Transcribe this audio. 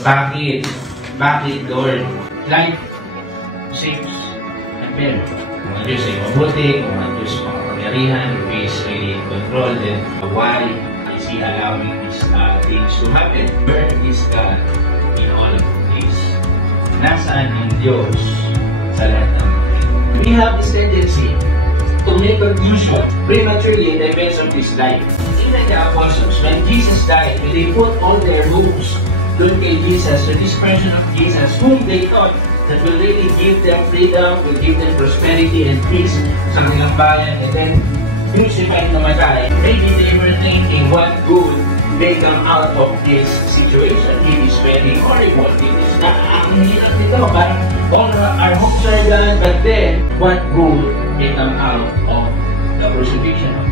Bakit? Bakit, Lord? Like 6 and 10. Kung ang Diyos ay mabuti, kung ang Diyos makapangyarihan, if He is really in control, then why is He allowing these things to happen? Where is God in all of this? Nasaan ang Diyos sa lahat ng mga? We have this tendency to make conclusion prematurely in the events of this life. Even the apostles, when Jesus died, when they put all their hopes doon kay Jesus, to this person of Jesus, whom they thought that will really give them freedom, will give them prosperity and peace sa kanilang bayan, and then crucified na namatay. Maybe they were thinking what good may come out of this situation. It is very horrible. It is not ang hirap nito. Parang all our hopes are gone, but then what good may come out of the crucifixion of